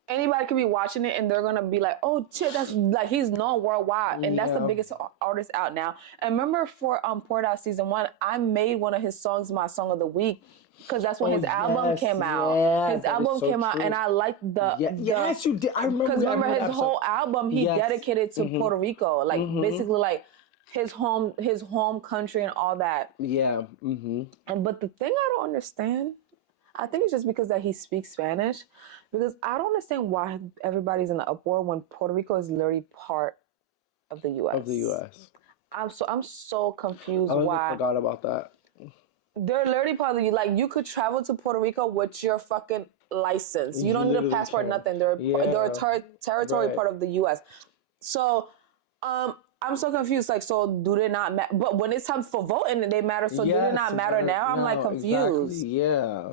anybody could be watching it and they're gonna be like, oh shit, that's like he's known worldwide. And that's the biggest artist out now. And remember for Poured Out Season 1, I made one of his songs my song of the week. Because that's when his album came out. Yeah, his album came out, and I liked the. Yes, you did. I remember. Because remember, his whole album he dedicated to Puerto Rico, like basically like his home country and all that. Yeah. And but the thing I don't understand, I think it's just because that he speaks Spanish. Because I don't understand why everybody's in the uproar when Puerto Rico is literally part of the U.S. I'm so confused why. I forgot about that. They're literally part of the, like, you could travel to Puerto Rico with your fucking license. You don't need a passport, nothing. They're a territory part of the U.S. So, I'm so confused. Like, so do they not matter? But when it's time for voting, they matter. So do they not matter now? I'm like confused. Exactly. Yeah.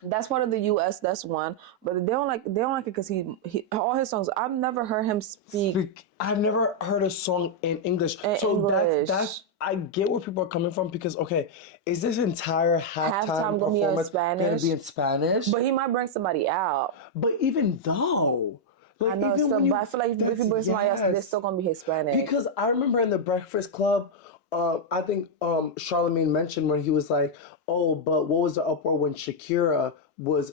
That's part of the U.S. That's one, but they don't like it because he all his songs. I've never heard him speak. I've never heard a song in English. That's I get where people are coming from because okay, is this entire halftime performance gonna be in Spanish? But he might bring somebody out. But even though. Like, I know, but I feel like if he brings somebody else, they're still gonna be Hispanic. Because I remember in the Breakfast Club, I think Charlemagne mentioned when he was like, "Oh, but what was the uproar when Shakira was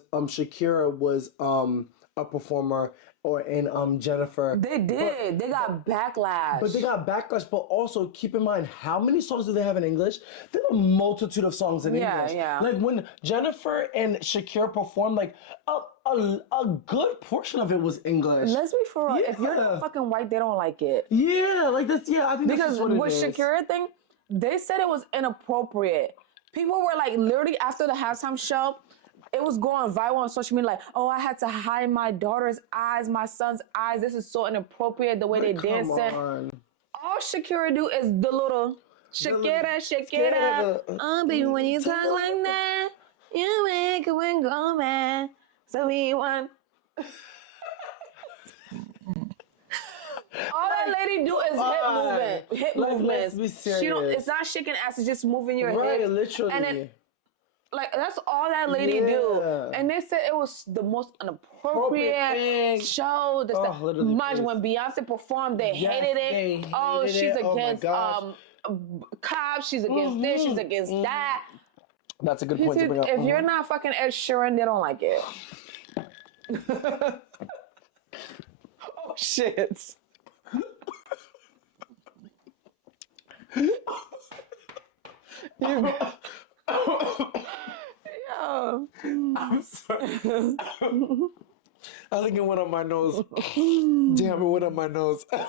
a performer and Jennifer?" They did. They got backlash. But they got backlash. But also keep in mind, how many songs do they have in English? There are a multitude of songs in English. Yeah. Like when Jennifer and Shakira performed, like a good portion of it was English. Let's be for real. If you're not fucking white, they don't like it. Yeah, like that's I think because that's what it with is. Shakira thing, they said it was inappropriate. People were like literally after the halftime show, it was going viral on social media like, oh, I had to hide my daughter's eyes, my son's eyes. This is so inappropriate the way they dancing. All Shakira do is the little Shakira. Baby, when you talk like that, you make it go mad. So we want. All that lady do is hip movements. Let's be serious. It's not shaking ass. It's just moving your hips. Right, literally. And then, like that's all that lady do. And they said it was the most inappropriate show. Mind when Beyonce performed, they hated it. She's against cops. She's against this. She's against that. That's a good point to bring up. If you're not fucking Ed Sheeran, they don't like it. Oh shit. I'm sorry. I think it went up my nose. Damn, it went up my nose. I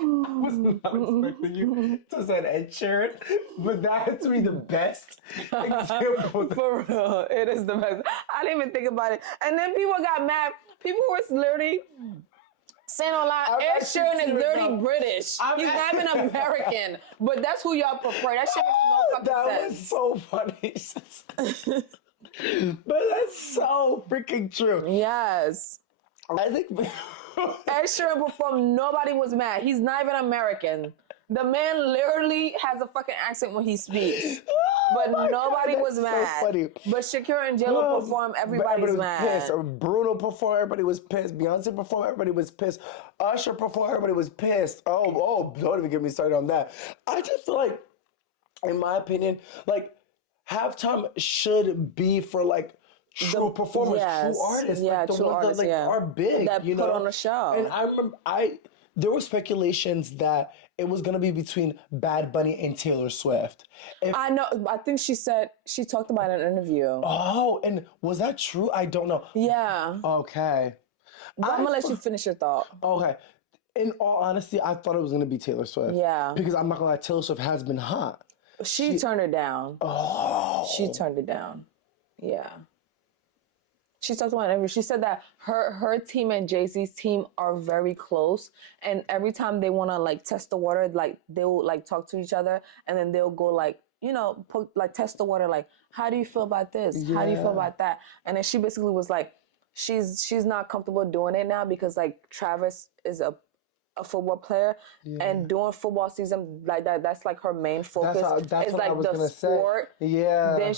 was not expecting you to say Ed Sheeran, but that had to be the best example. For real, it is the best. I didn't even think about it. And then people got mad. People were literally saying online, Ed Sheeran is literally British. He's not even American. But that's who y'all prefer. That shit makes no fucking sense. That was so funny. But that's so freaking true. Yes. I think Ed Sheeran performed, nobody was mad. He's not even American. The man literally has a fucking accent when he speaks. But nobody was mad. So funny. But Shakira and J-Lo performed, everybody's mad. Pissed. Bruno performed, everybody was pissed. Beyonce performed, everybody was pissed. Usher performed, everybody was pissed. Oh, don't even get me started on that. I just feel like, in my opinion, like, halftime should be for, like, true performers, true artists. Yeah, like the true ones artists, that are big. That put on a show. And I remember, there were speculations that it was going to be between Bad Bunny and Taylor Swift. I know. I think she talked about it in an interview. Oh, and was that true? I don't know. Yeah. Okay. But I'm going to let you finish your thought. Okay. In all honesty, I thought it was going to be Taylor Swift. Yeah. Because I'm not going to lie, Taylor Swift has been hot. She turned it down. Oh. She turned it down. Yeah. She talked about it. She said that her team and Jay-Z's team are very close, and every time they want to like test the water, like they will like talk to each other, and then they'll go like, you know, like test the water, like, how do you feel about this? How do you feel Yeah. about that? And then she basically was like, she's not comfortable doing it now because like Travis is a football player, and doing football season like that's like her main focus. That's is what I like was the gonna sport. say. Yeah. Then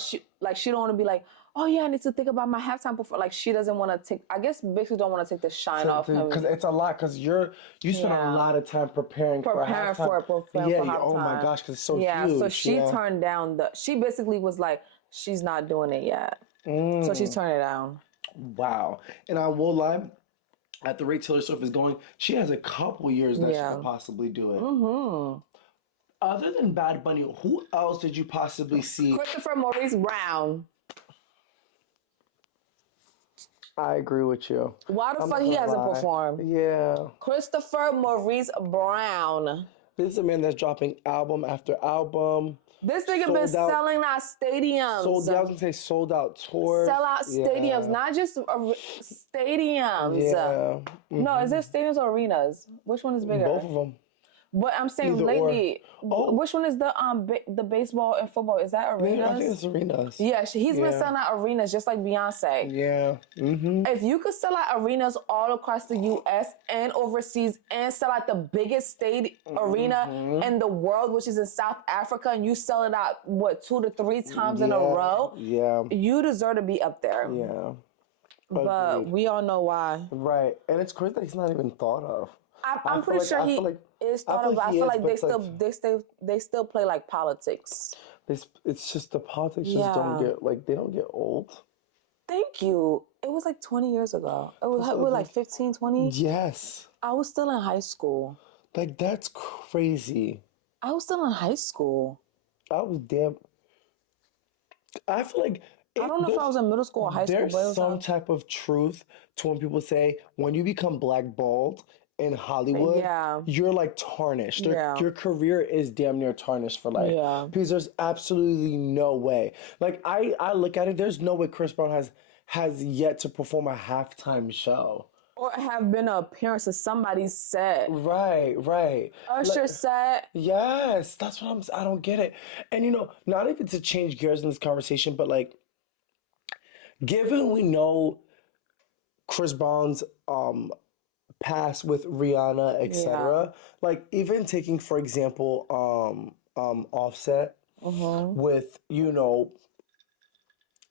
she don't want to be like, oh yeah, I need to think about my halftime performance. Like she doesn't want to take. I guess basically don't want to take the shine off him. Because it's a lot. Because you spend a lot of time preparing for halftime. Preparing for halftime. Oh my gosh, because it's so huge. So she turned down she basically was like, she's not doing it yet. So she's turning it down. Wow. And I will lie, at the rate Taylor Swift is going, she has a couple years that she could possibly do it. Mm-hmm. Other than Bad Bunny, who else did you possibly see? Christopher Maurice Brown. I agree with you. Why the fuck he hasn't performed? Yeah. Christopher Maurice Brown. This is a man that's dropping album after album. This nigga been selling out stadiums. I was gonna say sold out tours. Sell out stadiums, not just stadiums. Yeah. No, is it stadiums or arenas? Which one is bigger? Both of them. But I'm saying Either lately, or. which one is the baseball and football? Is that arenas? I think it's arenas. Yeah, he's been selling out arenas just like Beyonce. Yeah. Mm-hmm. If you could sell out arenas all across the U.S. and overseas and sell out the biggest arena in the world, which is in South Africa, and you sell it out, 2 to 3 times in a row, you deserve to be up there. Yeah. But we all know why. Right. And it's crazy that he's not even thought of. I'm pretty sure he is thought of. I feel like they still play like politics. It's just the politics just don't get they don't get old. Thank you. It was like 20 years ago. It was like 15, 20. Yes. I was still in high school. Like that's crazy. I was still in high school. I was damn. I feel like I don't know if I was in middle school or high school. There's some type of truth to when people say when you become blackballed in Hollywood, you're like tarnished. Your career is damn near tarnished for life. Yeah. Because there's absolutely no way. Like I look at it, there's no way Chris Brown has yet to perform a halftime show. Or have been an appearance of somebody's set. Right. Usher set. Yes, that's what I don't get it. And not even to change gears in this conversation, but like, given we know Chris Brown's past with Rihanna, etc. Like even taking for example Offset with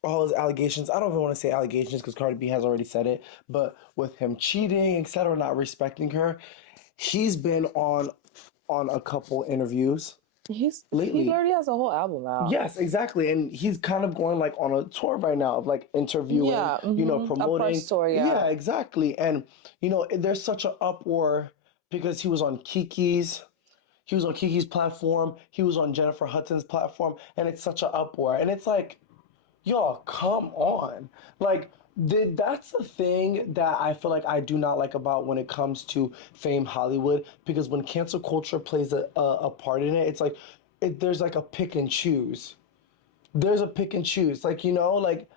all his allegations. I don't even want to say allegations because Cardi B has already said it, but with him cheating, etc., not respecting her, he's been on a couple interviews. He already has a whole album out. Yes, exactly, and he's kind of going like on a tour right now of like interviewing, promoting. A press tour, yeah, exactly, and there's such an uproar because he was on Kiki's platform, he was on Jennifer Hudson's platform, and it's such an uproar, and it's like, y'all, come on, like. That's the thing that I feel like I do not like about when it comes to fame Hollywood, because when cancel culture plays a part in it, it's like there's like a pick and choose. There's a pick and choose. Like, like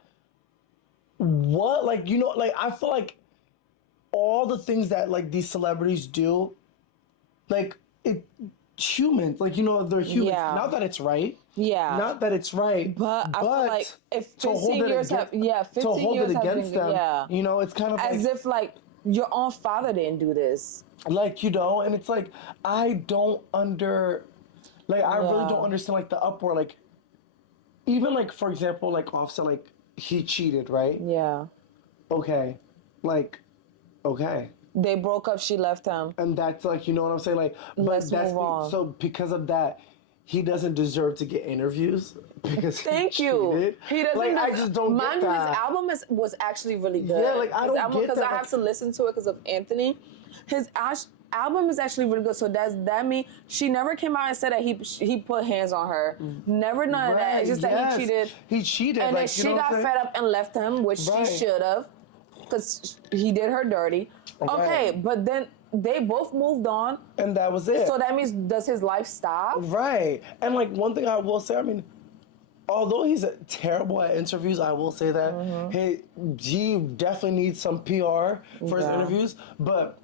what? Like, like I feel like all the things that like these celebrities do, like humans, like, they're humans. Yeah. Not that it's right. Yeah. Not that it's right. But I feel like if 15 years have, 15 years against them, it's kind of as if like your own father didn't do this. Like, and it's like, I really don't understand like the uproar. Like, even like, for example, like Offset, like he cheated, right? Yeah. Okay. Like, okay. They broke up, she left him. And that's like, you know what I'm saying? Like, let's move on. So because of that, he doesn't deserve to get interviews because Thank you. He doesn't. Like, I just don't get that. His album was actually really good. Yeah, like I don't get that. Because I have to listen to it because of Anthony. His album is actually really good. So does that mean she never came out and said that he put hands on her? Never none of that. It's just that he cheated. He cheated. And then she got fed up and left him, which she should have, because he did her dirty. Okay, but then they both moved on. And that was it. So that means, does his life stop? Right. And like one thing I will say, I mean, although he's terrible at interviews, I will say that he definitely needs some PR for his interviews. But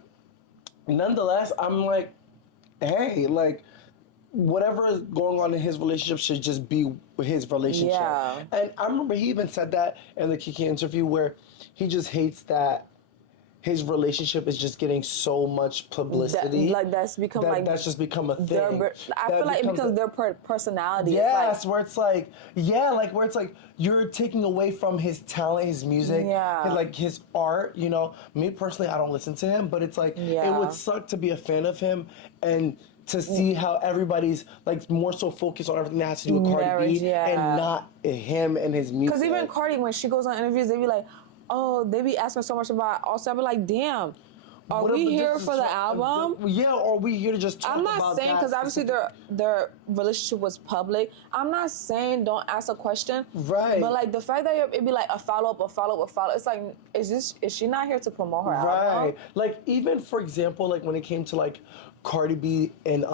nonetheless, I'm like, hey, like, whatever is going on in his relationship should just be his relationship. Yeah. And I remember he even said that in the Kiki interview where he just hates that his relationship is just getting so much publicity. That's become that's just become a thing. I feel like it becomes their personality. Yes, where it's like, where it's like you're taking away from his talent, his music, his art. You know, me personally, I don't listen to him, but it's like it would suck to be a fan of him and to see how everybody's like more so focused on everything that has to do with Cardi B and not him and his music. Because even Cardi, when she goes on interviews, they be like, oh, they be asking so much about also. I be like, damn, are we here for the album? Yeah, or are we here to just talk about I'm not saying, because obviously their relationship was public. I'm not saying don't ask a question. Right. But like the fact that it'd be like a follow-up. It's like, is she not here to promote her album? Right. Like even for example, like when it came to like Cardi B and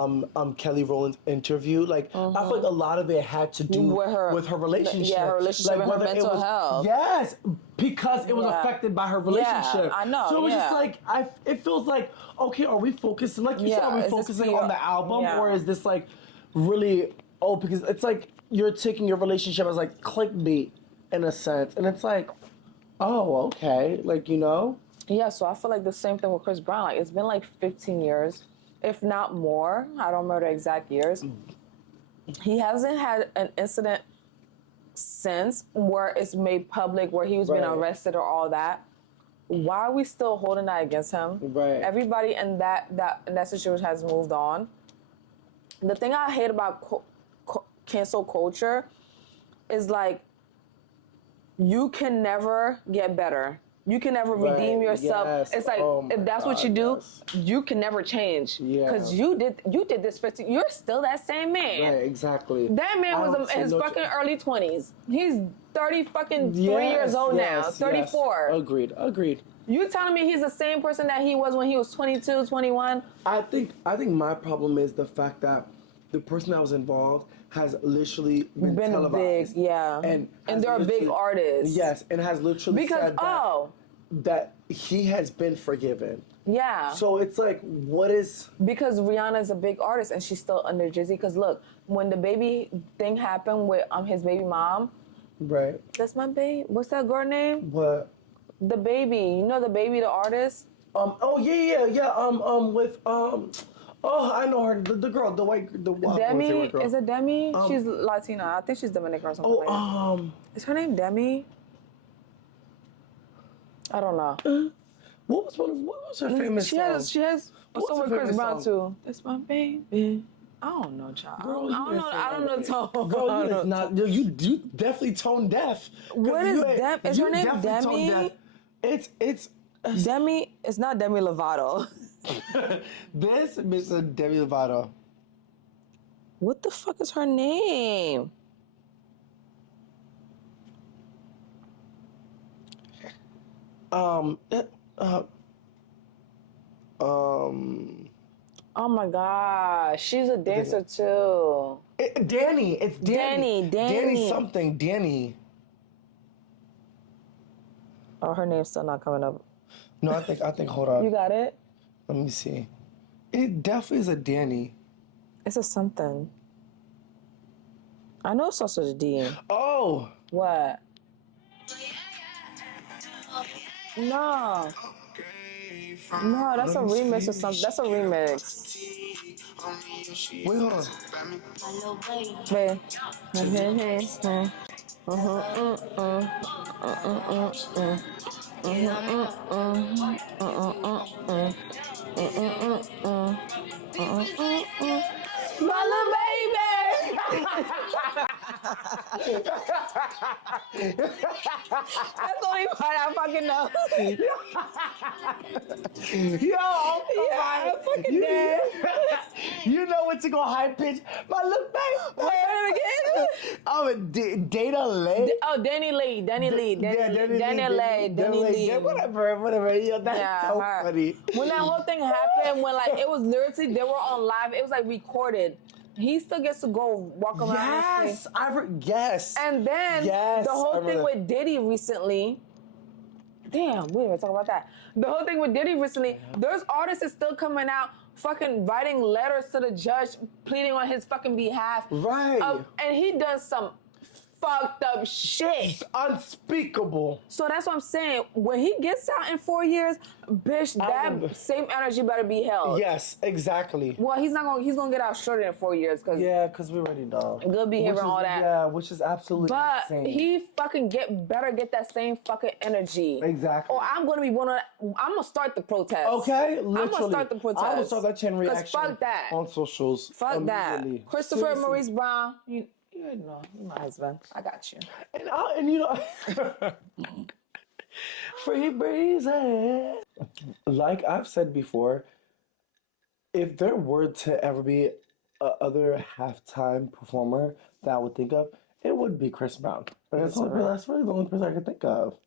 Kelly Rowland's interview, like I feel like a lot of it had to do with her relationship. Yeah, her relationship and her mental health. Yes, because it was affected by her relationship. Yeah, I know. So it was just like it feels like, okay, are we focusing, like you said, are we focusing on the album, or is this like really because it's like you're taking your relationship as like clickbait in a sense, and it's like, oh, okay, like, you know. Yeah, so I feel like the same thing with Chris Brown. Like it's been like 15 years. If not more, I don't remember the exact years. He hasn't had an incident since where it's made public, where he was being arrested or all that. Why are we still holding that against him? Right. Everybody in that situation has moved on. The thing I hate about cancel culture is like, you can never get better. You can never redeem yourself. Yes. It's like, if that's what you do, you can never change. Because you did this 15. You're still that same man. Right, exactly. That man was in his fucking early 20s. He's 3 years old now. 34. Yes. Agreed. You telling me he's the same person that he was when he was 22, 21? I think my problem is the fact that the person that was involved has literally been televised. Big, yeah. And they're a big artist. Yes, and has literally said that he has been forgiven. Yeah. So it's like, what is... Because Rihanna is a big artist and she's still under Jay-Z. Because look, when the baby thing happened with his baby mom... Right. That's my baby. What's that girl name? What? The baby. You know the baby, the artist? Oh, yeah. With... Oh, I know her. The girl, the white Demi? girl. Is it Demi? She's Latina. I think she's Dominican or something. Is her name Demi? I don't know. What was her famous song? She has a song with Chris Brown too. That's my baby. I don't know, child. Girl, I don't know tone. Girl, you definitely tone deaf. What is Demi? Is her name Demi? It's Demi. It's not Demi Lovato. This Mr. Demi Lovato. What the fuck is her name? Oh my gosh, she's a dancer too. Danny, it's Danny. Danny something, Danny. Oh, her name's still not coming up. No, I think. Hold on. You got it? Let me see. It definitely is a Danny. It's a something. I know it's also a D. Oh. What? No. No, that's a remix or something. That's a remix. Wait, hold on. Wait. My little baby! That's the only part I fucking know. Yo, I fucking dead. You know what to go high pitch? My little baby. Wait again? Oh, Dana Lay. Oh, Danny Lee. Danny Lee. Yeah, whatever. Yo, that's so funny. When that whole thing happened, when like it was literally they were on live, it was like recorded. He still gets to go walk around. Yes, yes. And then yes, the whole thing with Diddy recently. Damn, we didn't talk about that. The whole thing with Diddy recently, there's artists still coming out fucking writing letters to the judge pleading on his fucking behalf. Right. And he does some fucked up shit. It's unspeakable. So that's what I'm saying. When he gets out in 4 years, bitch, that same energy better be held. Yes, exactly. Well, he's gonna get out shorter than 4 years because because we already know. Good behavior and all that. Yeah, which is absolutely insane. But he fucking better get that same fucking energy. Exactly. Or I'm gonna be I'm gonna start the protest. Okay, literally. I'm gonna start the protest. I will start that chain reaction. Fuck that. On socials. Fuck that. Christopher Seriously. Maurice Brown, you know, you're my husband. I got you. And you know, free breezy. Like I've said before, if there were to ever be a other halftime performer that I would think of, it would be Chris Brown. That's really the only person I could think of.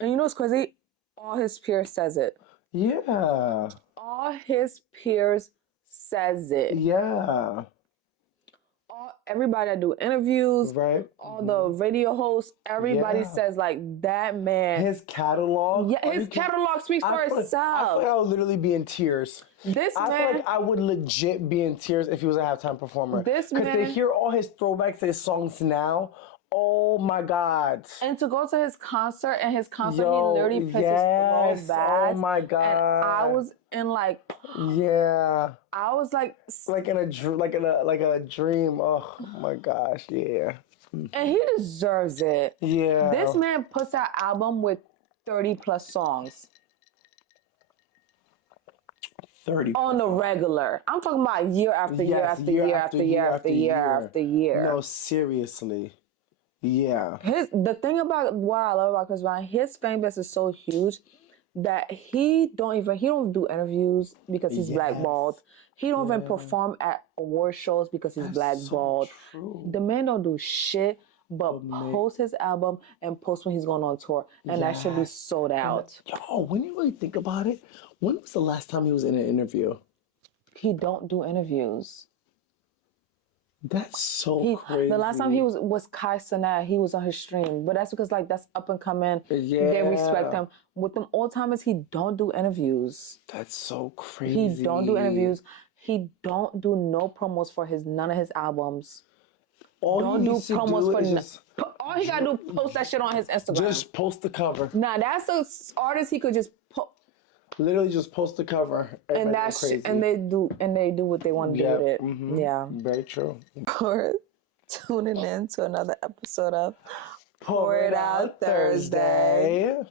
And you know what's crazy? All his peers says it. Yeah. All his peers says it. Yeah. Everybody that do interviews, right? All the radio hosts, everybody says like that man. His catalog. Yeah, his catalog speaks for itself. I feel like I would literally be in tears. I feel like I would legit be in tears if he was a halftime performer. Because to hear all his throwbacks to his songs now, oh my God. And to go to his concert, he literally plays his throwbacks. Oh my God. And I was in like, I was like in a dream. Oh my gosh, yeah. And he deserves it. Yeah. This man puts out an album with 30 plus songs. 30 on the regular. I'm talking about year after year after year after year after year after year. No, seriously. Yeah. The thing about what I love about Chris Brown, his fan base is so huge that he don't do interviews because he's blackballed. He don't even perform at award shows because he's blackballed. So the man don't do shit but post his album and post when he's going on tour. And that should be sold out. Yo, when you really think about it, when was the last time he was in an interview? He don't do interviews. That's so crazy. The last time he was Kai Cenat. He was on his stream. But that's because that's up and coming. Yeah. They respect him. With them old timers, he don't do interviews. That's so crazy. He don't do interviews. He don't do no promos for none of his albums. All he gotta do post that shit on his Instagram. Just post the cover. Nah, that's an artist he could just literally just post the cover. And that's and they do what they want to do with it. Mm-hmm. Yeah. Very true. For tuning in to another episode of Pour It Out Thursday.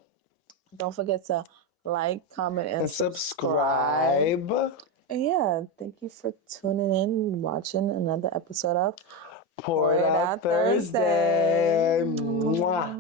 Don't forget to like, comment, and subscribe. And yeah, thank you for tuning in, watching another episode of Pour It Out Thursday. Mwah.